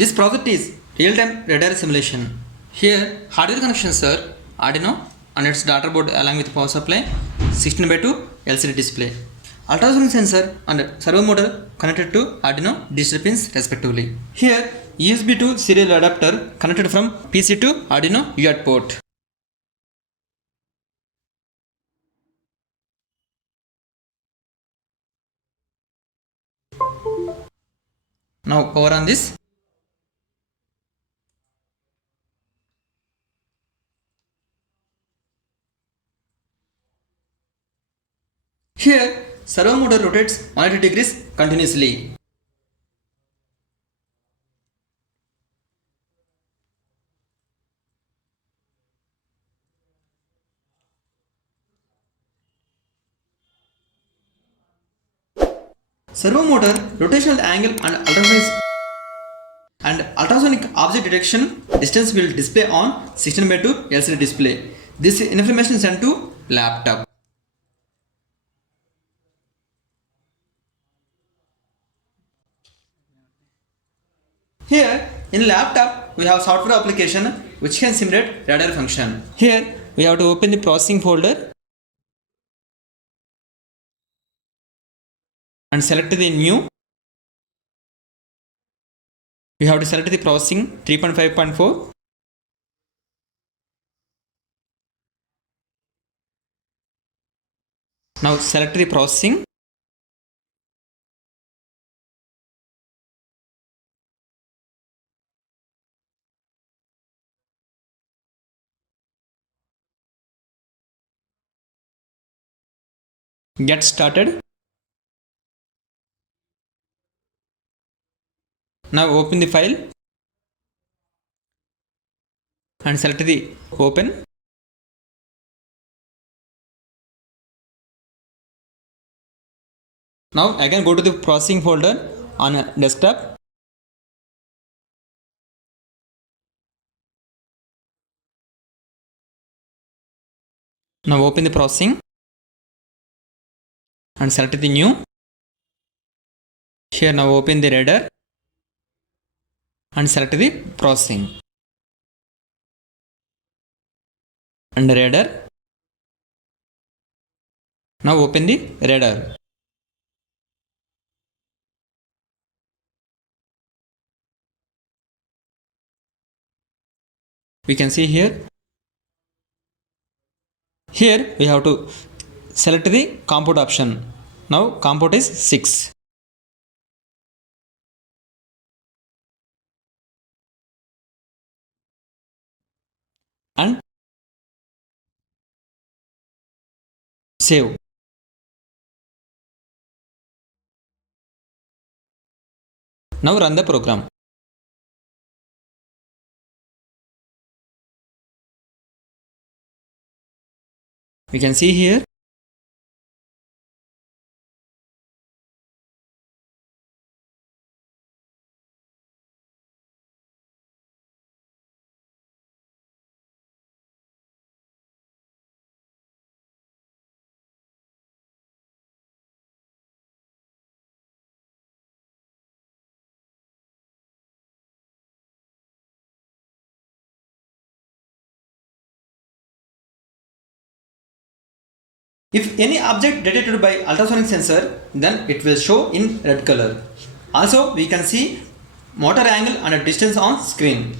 This project is real-time radar simulation. Here, hardware connections are Arduino and its daughter board along with power supply, 16:2 LCD display, ultrasonic sensor and servo motor connected to Arduino digital pins respectively. Here, USB to serial adapter connected from PC to Arduino UART port. Now power on this. Here, servo motor rotates 180 degrees continuously. Servo motor rotational angle and ultrasonic object detection distance will display on 16:2 LCD display. This information is sent to laptop. Here in laptop we have software application which can simulate radar function. Here we have to open the processing folder and select the new. We have to select the processing 3.5.4. Now select the processing. Get started. Now open the file and select the open. Now again go to the processing folder on a desktop. Now open the processing and select the new. Here now open the radar and select the processing and radar. Now open the radar. We can see here. Here we have to select the comport option. Now comport is 6. And save. Now run the program. We can see here. If any object detected by ultrasonic sensor, then it will show in red color. Also, we can see motor angle and distance on screen.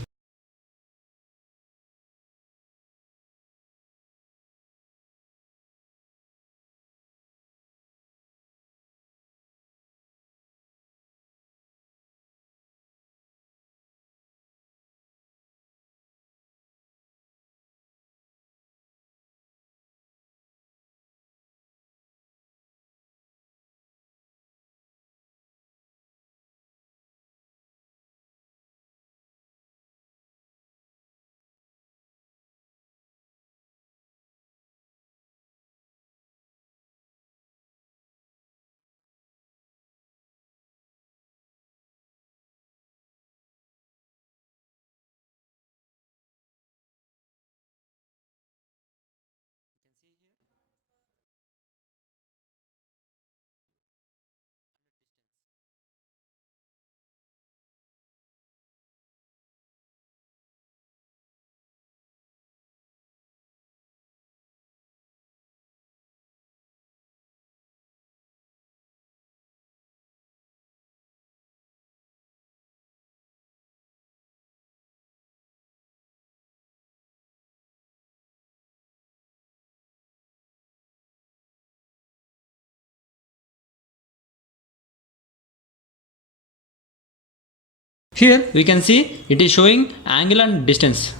Here we can see it is showing angle and distance.